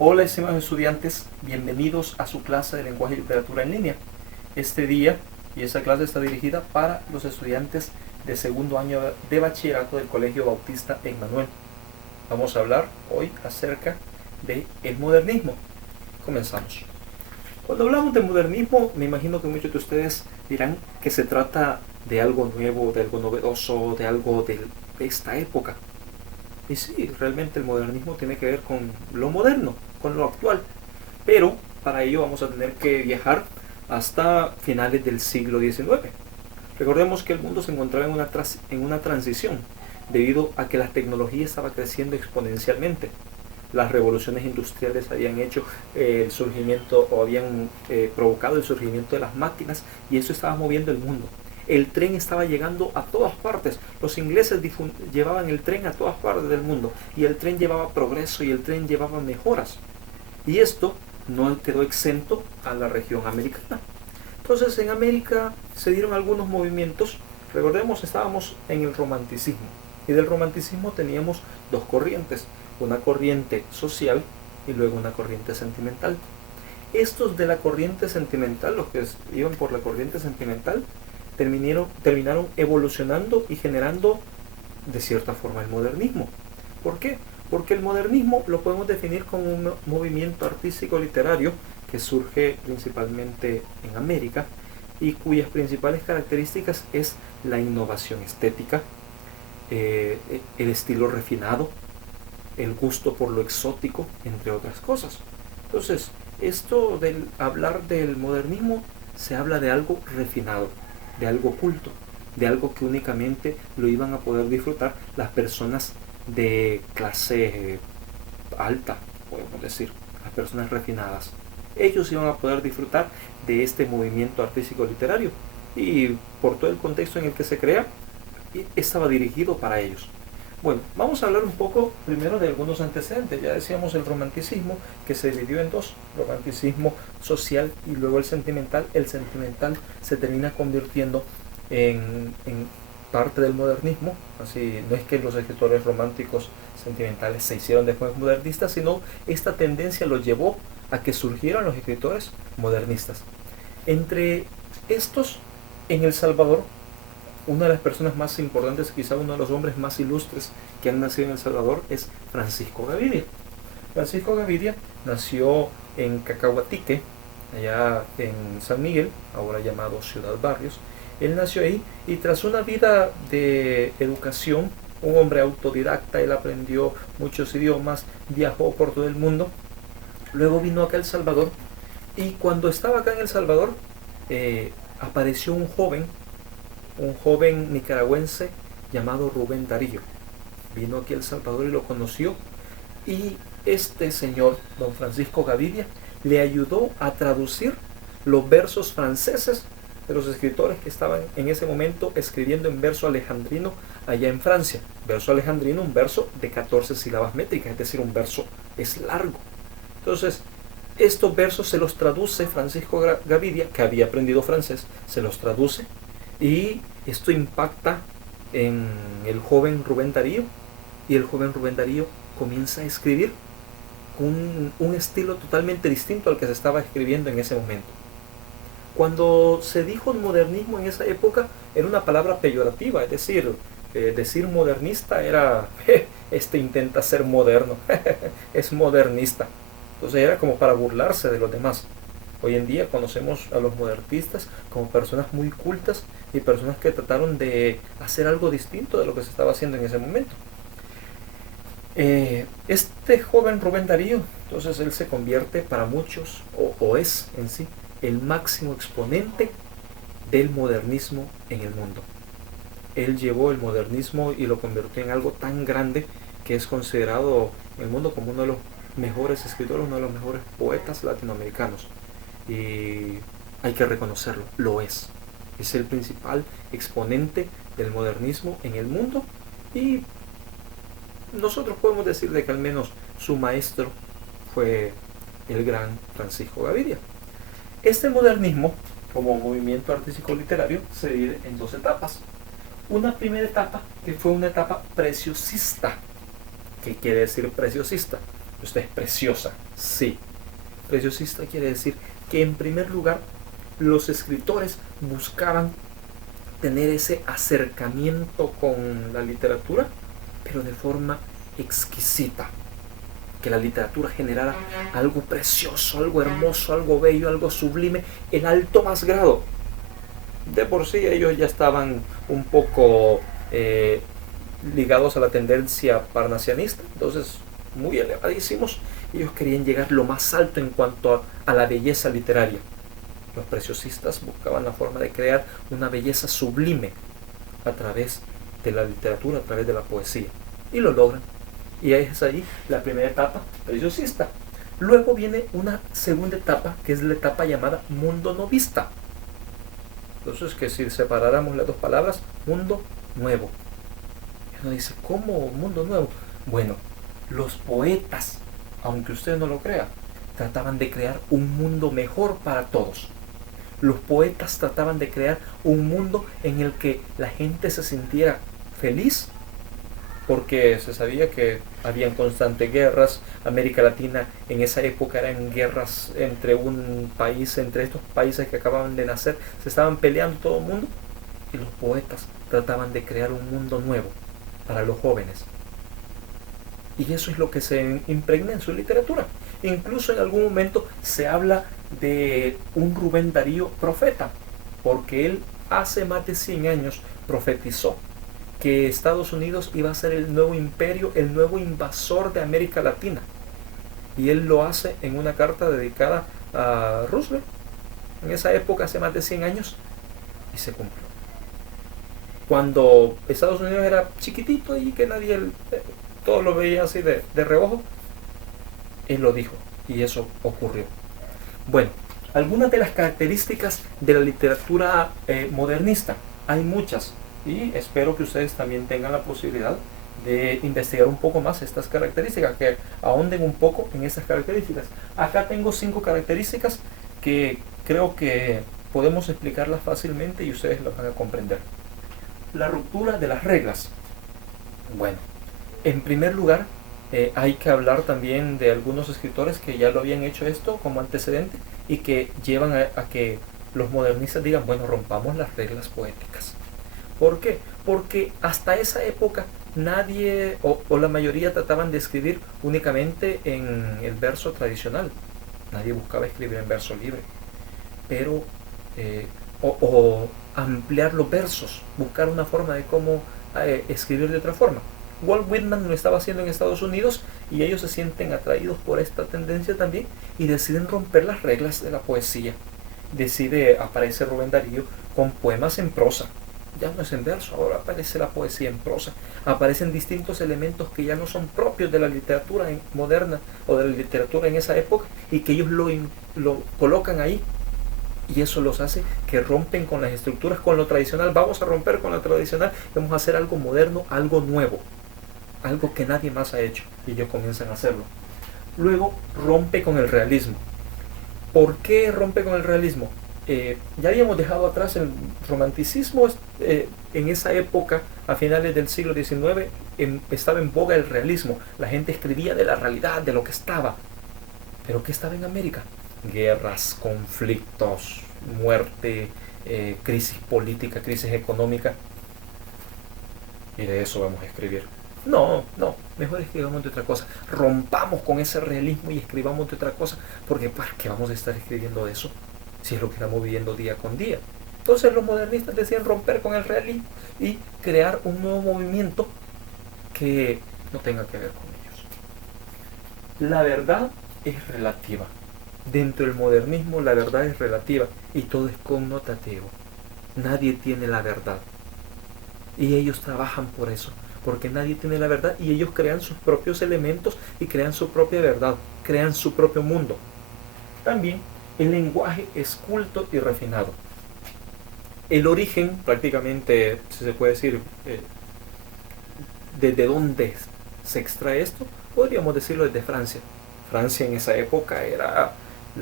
Hola estimados estudiantes, bienvenidos a su clase de lenguaje y literatura en línea. Este día y esta clase está dirigida para los estudiantes de segundo año de bachillerato del Colegio Bautista Emmanuel. Vamos a hablar hoy acerca de el modernismo. Comenzamos. Cuando hablamos de modernismo, me imagino que muchos de ustedes dirán que se trata de algo nuevo, de algo novedoso, de algo de esta época. Y sí, realmente el modernismo tiene que ver con lo moderno, con lo actual. Pero para ello vamos a tener que viajar hasta finales del siglo XIX. Recordemos que el mundo se encontraba en una transición debido a que la tecnología estaba creciendo exponencialmente. Las revoluciones industriales habían hecho el surgimiento o habían provocado el surgimiento de las máquinas y eso estaba moviendo el mundo. El tren estaba llegando a todas partes. Los ingleses llevaban el tren a todas partes del mundo y el tren llevaba progreso y el tren llevaba mejoras. Y esto no quedó exento a la región americana. Entonces en América se dieron algunos movimientos. Recordemos, estábamos en el romanticismo y del romanticismo teníamos dos corrientes, una corriente social y luego una corriente sentimental. Estos de la corriente sentimental, los que iban por la corriente sentimental, terminaron evolucionando y generando de cierta forma el modernismo. ¿Por qué? Porque el modernismo lo podemos definir como un movimiento artístico literario que surge principalmente en América y cuyas principales características es la innovación estética, el estilo refinado, el gusto por lo exótico, entre otras cosas. Entonces, esto del hablar del modernismo se habla de algo refinado, de algo oculto, de algo que únicamente lo iban a poder disfrutar las personas de clase alta, podemos decir, las personas refinadas. Ellos iban a poder disfrutar de este movimiento artístico literario y por todo el contexto en el que se crea, estaba dirigido para ellos. Bueno, vamos a hablar un poco primero de algunos antecedentes. Ya decíamos el romanticismo, que se dividió en dos, romanticismo social y luego el sentimental. El sentimental se termina convirtiendo en parte del modernismo. Así, no es que los escritores románticos sentimentales se hicieron después modernistas, sino esta tendencia los llevó a que surgieran los escritores modernistas. Entre estos, en El Salvador, una de las personas más importantes, quizá uno de los hombres más ilustres que han nacido en El Salvador, es Francisco Gavidia. Francisco Gavidia nació en Cacahuatique, allá en San Miguel, ahora llamado Ciudad Barrios. Él nació ahí y tras una vida de educación, un hombre autodidacta, él aprendió muchos idiomas, viajó por todo el mundo, luego vino acá a El Salvador y cuando estaba acá en El Salvador apareció un joven nicaragüense llamado Rubén Darío. Vino aquí a El Salvador y lo conoció y este señor, don Francisco Gavidia, le ayudó a traducir los versos franceses de los escritores que estaban en ese momento escribiendo en verso alejandrino allá en Francia. Verso alejandrino, un verso de 14 sílabas métricas, es decir, un verso es largo. Entonces, estos versos se los traduce Francisco Gavidia, que había aprendido francés, se los traduce y esto impacta en el joven Rubén Darío y el joven Rubén Darío comienza a escribir un estilo totalmente distinto al que se estaba escribiendo en ese momento. Cuando se dijo modernismo en esa época era una palabra peyorativa, es decir, decir modernista era, este intenta ser moderno, es modernista. Entonces era como para burlarse de los demás. Hoy en día conocemos a los modernistas como personas muy cultas y personas que trataron de hacer algo distinto de lo que se estaba haciendo en ese momento. Este joven Rubén Darío, entonces él se convierte para muchos, o es en sí, el máximo exponente del modernismo en el mundo. Él llevó el modernismo y lo convirtió en algo tan grande que es considerado en el mundo como uno de los mejores escritores, uno de los mejores poetas latinoamericanos. Y hay que reconocerlo, lo es. Es el principal exponente del modernismo en el mundo y nosotros podemos decir de que al menos su maestro fue el gran Francisco Gavidia. Este modernismo, como movimiento artístico literario, se divide en dos etapas. Una primera etapa que fue una etapa preciosista. ¿Qué quiere decir preciosista? Usted es preciosa. Sí. Preciosista quiere decir que en primer lugar los escritores buscaban tener ese acercamiento con la literatura, pero de forma exquisita. Que la literatura generara algo precioso, algo hermoso, algo bello, algo sublime, el alto más grado. De por sí ellos ya estaban un poco ligados a la tendencia parnasianista, entonces muy elevadísimos. Ellos querían llegar lo más alto en cuanto a la belleza literaria. Los preciosistas buscaban la forma de crear una belleza sublime a través de la literatura, a través de la poesía, y lo logran. Y es ahí la primera etapa preciosista. Luego viene una segunda etapa, que es la etapa llamada mundo novista. Entonces, que si separáramos las dos palabras, mundo nuevo. Y uno dice, ¿cómo mundo nuevo? Bueno, los poetas, aunque usted no lo crea, trataban de crear un mundo mejor para todos. Los poetas trataban de crear un mundo en el que la gente se sintiera feliz, porque se sabía que habían constantes guerras. América Latina en esa época eran guerras entre entre estos países que acababan de nacer, se estaban peleando todo el mundo, y los poetas trataban de crear un mundo nuevo para los jóvenes. Y eso es lo que se impregna en su literatura. Incluso en algún momento se habla de un Rubén Darío profeta, porque él hace más de 100 años profetizó que Estados Unidos iba a ser el nuevo imperio, el nuevo invasor de América Latina. Y él lo hace en una carta dedicada a Roosevelt, en esa época, hace más de 100 años, y se cumplió. Cuando Estados Unidos era chiquitito y que nadie, todo lo veía así de reojo, él lo dijo, y eso ocurrió. Bueno, algunas de las características de la literatura modernista, hay muchas, y espero que ustedes también tengan la posibilidad de investigar un poco más estas características, que ahonden un poco en estas características. Acá tengo 5 características que creo que podemos explicarlas fácilmente y ustedes las van a comprender. La ruptura de las reglas. Bueno, en primer lugar, hay que hablar también de algunos escritores que ya lo habían hecho esto como antecedente y que llevan a que los modernistas digan, bueno, rompamos las reglas poéticas. ¿Por qué? Porque hasta esa época nadie o la mayoría trataban de escribir únicamente en el verso tradicional. Nadie buscaba escribir en verso libre. Pero, o ampliar los versos, buscar una forma de cómo escribir de otra forma. Walt Whitman lo estaba haciendo en Estados Unidos y ellos se sienten atraídos por esta tendencia también y deciden romper las reglas de la poesía. Aparece Rubén Darío con poemas en prosa. Ya no es en verso, ahora aparece la poesía en prosa. Aparecen distintos elementos que ya no son propios de la literatura moderna o de la literatura en esa época y que ellos lo colocan ahí. Y eso los hace que rompen con las estructuras, con lo tradicional. Vamos a romper con lo tradicional, vamos a hacer algo moderno, algo nuevo, algo que nadie más ha hecho, y ellos comienzan a hacerlo. Luego rompe con el realismo. ¿Por qué rompe con el realismo? Ya habíamos dejado atrás el romanticismo. En esa época, a finales del siglo XIX, estaba en boga el realismo. La gente escribía de la realidad, de lo que estaba. ¿Pero qué estaba en América? Guerras, conflictos, muerte, crisis política, crisis económica. Y de eso vamos a escribir. No, mejor escribamos de otra cosa. Rompamos con ese realismo y escribamos de otra cosa, porque ¿para qué vamos a estar escribiendo de eso si es lo que estamos viviendo día con día? Entonces los modernistas decían romper con el realismo y crear un nuevo movimiento que no tenga que ver con ellos. La verdad es relativa. Dentro del modernismo la verdad es relativa y todo es connotativo. Nadie tiene la verdad. Y ellos trabajan por eso, porque nadie tiene la verdad y ellos crean sus propios elementos y crean su propia verdad, crean su propio mundo. También el lenguaje es culto y refinado. El origen, prácticamente, si se puede decir, desde dónde se extrae esto, podríamos decirlo desde Francia. Francia en esa época era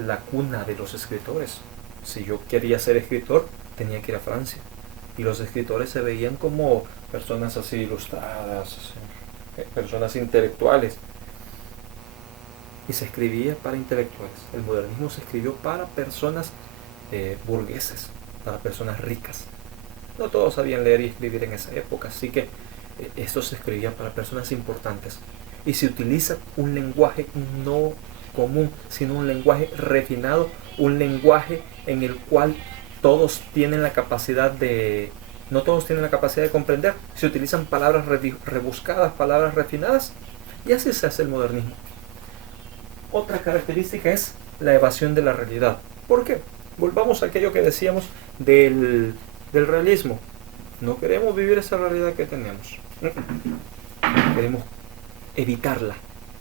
la cuna de los escritores. Si yo quería ser escritor, tenía que ir a Francia. Y los escritores se veían como personas así ilustradas, personas intelectuales. y se escribía para intelectuales. El modernismo se escribió para personas burgueses, para personas ricas. No todos sabían leer y escribir en esa época, así que esto se escribía para personas importantes. Y se utiliza un lenguaje no común, sino un lenguaje refinado, un lenguaje en el cual todos tienen la capacidad de... No todos tienen la capacidad de comprender. Se utilizan palabras rebuscadas, palabras refinadas, y así se hace el modernismo. Otra característica es la evasión de la realidad. ¿Por qué? Volvamos a aquello que decíamos del realismo. No queremos vivir esa realidad que tenemos. Queremos evitarla.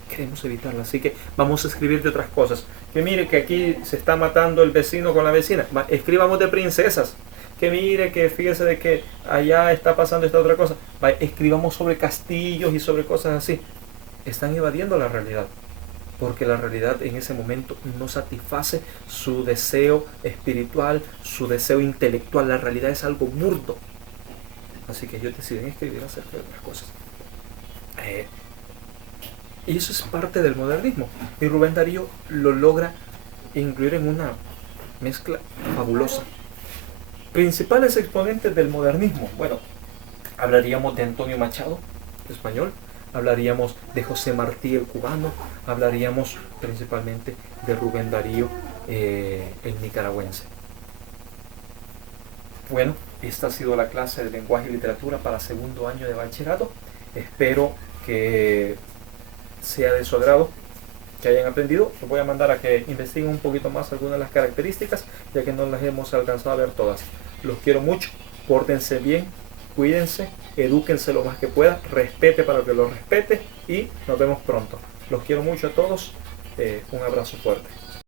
Queremos evitarla. Así que vamos a escribir de otras cosas. Que mire que aquí se está matando el vecino con la vecina. Escribamos de princesas. Que mire que fíjese de que allá está pasando esta otra cosa. Escribamos sobre castillos y sobre cosas así. Están evadiendo la realidad, porque la realidad en ese momento no satisface su deseo espiritual, su deseo intelectual. La realidad es algo burdo. Así que ellos deciden escribir acerca de otras cosas. Y eso es parte del modernismo. Y Rubén Darío lo logra incluir en una mezcla fabulosa. Principales exponentes del modernismo. Bueno, hablaríamos de Antonio Machado, español. Hablaríamos de José Martí, el cubano. Hablaríamos principalmente de Rubén Darío, el nicaragüense. Bueno, esta ha sido la clase de lenguaje y literatura para segundo año de bachillerato. Espero que sea de su agrado, que hayan aprendido. Los voy a mandar a que investiguen un poquito más algunas de las características, ya que no las hemos alcanzado a ver todas. Los quiero mucho, pórtense bien, cuídense, edúquense lo más que puedan, respete para que lo respete y nos vemos pronto. Los quiero mucho a todos, un abrazo fuerte.